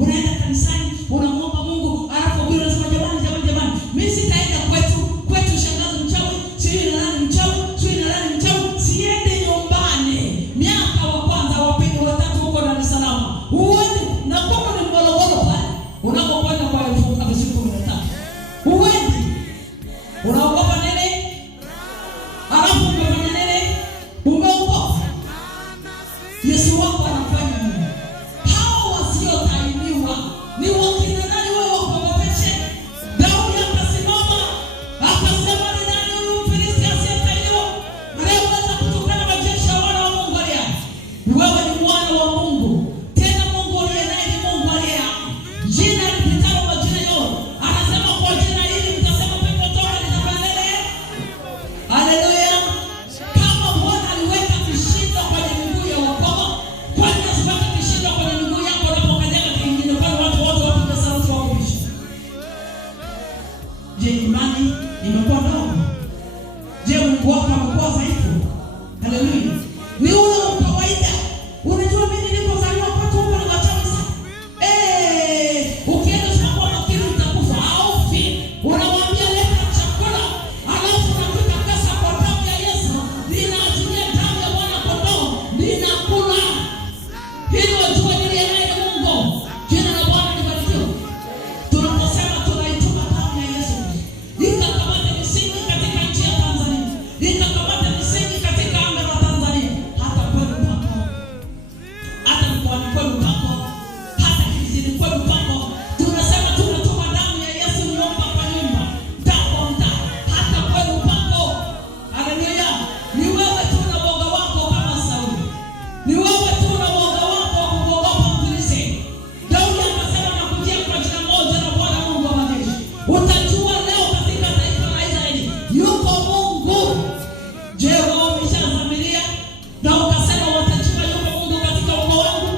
Unaenda kanisani, unamuomba Mungu, alafu wewe unasema jamani, mimi sitaenda kwetu shangazi mchawi, sio nani mchawi, siende nyumbani. Miaka wa kwanza, wa pili, wa tatu huko Dar es Salaam. Uone na kwa ni Morogoro pale. Unapokwenda kwa siku 13. Uende. Unaogopa nini? Alafu umefanya nini? Umeogopa. Yesu wako anafanya nini? Hao wasiotainiwa ni wakina nani wao wakogopeshe? Daudi akasimama akasema, ni nani huyu Mfilisti asiyetainiwa? Anaweza kutukana majeshi ya wana wa Mungu alia. Wewe ni mwana wa Mungu. Tena Mungu aliye naye ni Mungu aliye hai. Jina lipitalo majina yote. Anasema kwa jina hili mtasema pepo toka litafanya nini? Haleluya. Kama Bwana aliweka vishindo kwenye miguu ya wakoma, kwani asipate vishindo kwenye miguu yako unapokanyaga kingine, kwani watu wote wapiga sauti wa kuishi. Je, imani imekuwa ndogo? Je, Mungu wako amekuwa dhaifu? Haleluya. Ni ule wa kawaida. Unajua mimi nilipozaliwa kwetu huko ni wachawi sana. Ukienda shamba unafikiri utakufa au fi. Unamwambia leta chakula, alafu unakuta pesa kwa damu ya Yesu, linaachilia damu ya mwana kondoo, linakula. Hilo jua liliye Mungu. Jina la Bwana libarikiwe. Tunaposema tunaituma damu ya Yesu, ikakamata misingi katika nchi ya Tanzania, ikakamata misingi katika anga la Tanzania, hata kwenu pako, hata mkoani kwenu pako, hata kijijini kwenu pako. Tunasema tunatuma damu ya Yesu nyumba kwa nyumba, mtaa kwa mtaa, hata kwenu pako. Haleluya. Ni wewe tu na woga wako kama Sauli. Ni wewe tu na woga wako wa kuogopa Mfilisti. Daudi akasema, nakujia kwa jina moja la Bwana Mungu wa majeshi. Utajua leo katika taifa la Israeli yuko Mungu. Je, wao umeshazamilia na ukasema watajua yuko Mungu katika ukoo wangu?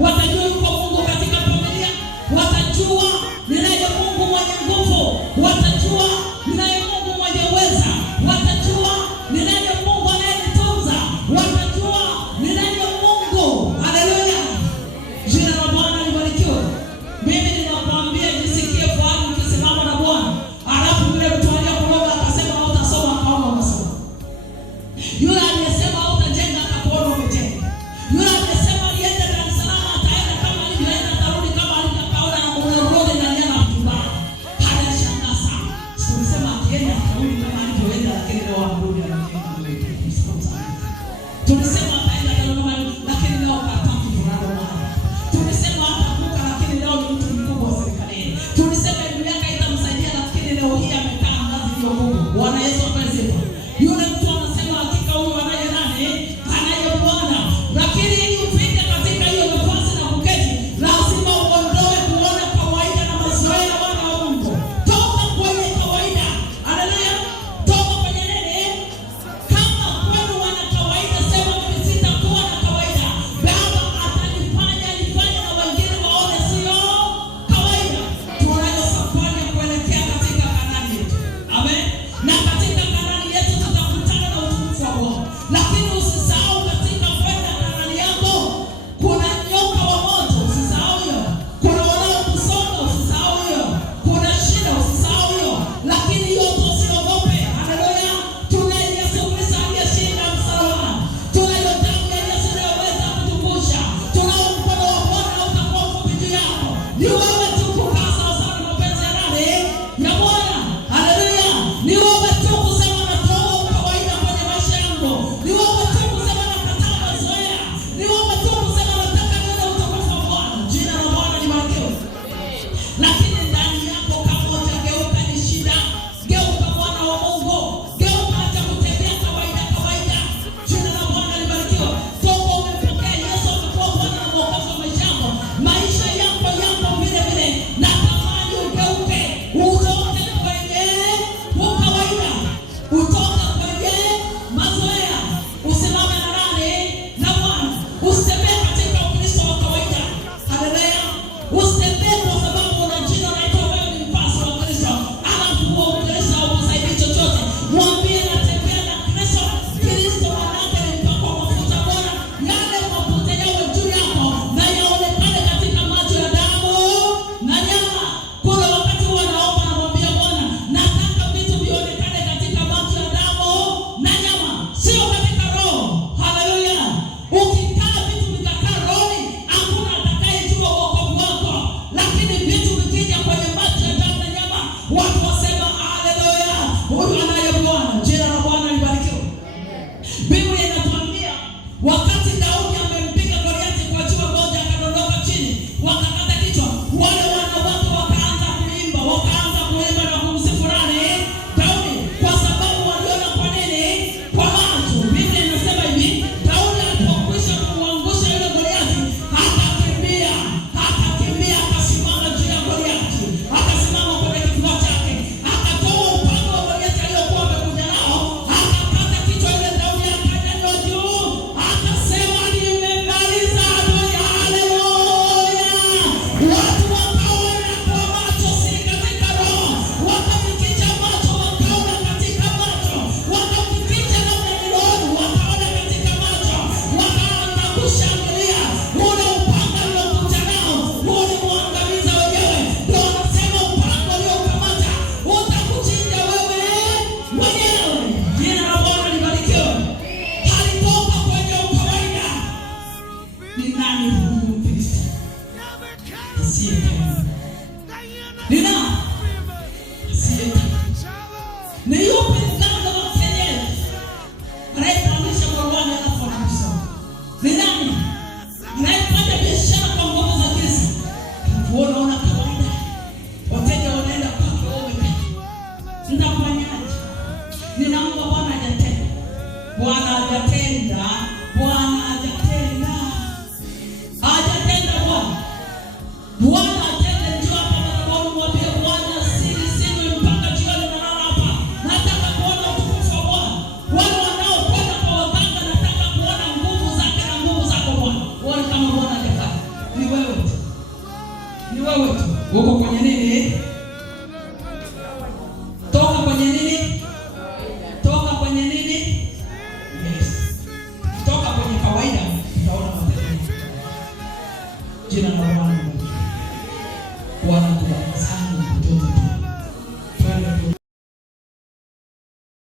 Watajua yuko Mungu katika familia? Watajua ninaye Mungu mwenye nguvu? Watajua ninaye Mungu mwenye uweza? Watajua ninaye Mungu anayenitunza? Watajua ninaye Mungu. Haleluya. Jina la Bwana libarikiwe. Mimi ninakwambia jisikie fahari ukisimama na Bwana. Alafu yule mtu aliyekuroga akasema hautasoma, akaona umesoma. Yule aliyesema hautajenga akakuona umejenga. Yule aliyesema alienda Dar es Salaam ataenda kama alivyoenda, atarudi kama alivyokaona, na unarudi ndani ya mjumba. Hayashangaa sana. Tulisema akienda atarudi kama alivyoenda, lakini leo anarudi anaenda. Tulisema ataenda Dodoma, lakini leo katatu tunalo mali. Tulisema atakuka, lakini leo ni mtu mkubwa wa serikalini. Tulisema miaka itamsaidia, lakini leo hii amekaa ngazi hiyo Mungu. Bwana Yesu asifiwe. Yule mtu anasema hakika huyu anaye nani? Anaye Bwana. Lakini ili ufike katika hiyo nafasi na kuketi, lazima uondoe kuona kawaida na mazoea ya wana wa Mungu. Toka kwenye kawaida. Haleluya. Toka kwenye nini? Kama kwenu wana kawaida, sema mimi sitakuwa na kawaida. Baba atanifanya nifanye na wengine waone sio kawaida. Tunayo safari ya kuelekea katika Kanaani yetu. Amen. Na katika Kanaani yetu tutakutana na utukufu wa Bwana. Lakini usisahau katika kwenda Kanaani yako kuna nyoka wa moto, usisahau hiyo. Kuna wanaokusonga, usisahau hiyo. Kuna shida, usisahau hiyo. Lakini yote usiogope. Haleluya. Tunaye Yesu Kristo aliyeshinda msalaba. Tunayo damu ya Yesu inayoweza kutuvusha. Tunao mkono wa Bwana utakuwa mfupi juu yako. Ni wewe tu kukaa sawasawa na mapenzi ya nani? Ya Bwana. Haleluya. Ni wewe tu kusema natoa kawaida kwenye maisha yangu. Ni wewe tu kusema nakataa mazoea. Ni wewe tu kusema nataka nione utukufu wa Bwana. Jina la Bwana libarikiwe. Lakini ndani yako kama hujageuka ni shida. Geuka mwana wa Mungu. Geuka, acha kutembea kawaida. Jina la Bwana libarikiwe. Toka umempokea Yesu amekuwa Bwana na Mwokozi wa maisha yako. Maisha yako vile asiyetenda. Ni nani asiyetenda? Ni yupi mganga wa kienyeji anayepandisha Qur'ani alafu anamsoma? Ni nani anayefanya biashara kwa nguvu za giza? Unaona kawaida wateja wanaenda kwake wewe, nitafanyaje? Ninaomba Bwana hajatenda, Bwana hajatenda, Bwana hajatenda, hajatenda Bwana. Bwana atende. Njoo hapa madhabahuni mwambie Bwana, sisi mpaka jioni nalala hapa. Nataka kuona utukufu wa Bwana. Wale wanaokwenda kwa waganga, nataka kuona nguvu zake na nguvu zako Bwana. Uone kama Bwana hajafanya. Ni wewe tu. Ni wewe tu. Uko kwenye nini? Toka kwenye nini? Toka kwenye nini? Yes. Toka kwenye kawaida utaona matendo. Jina la Bwana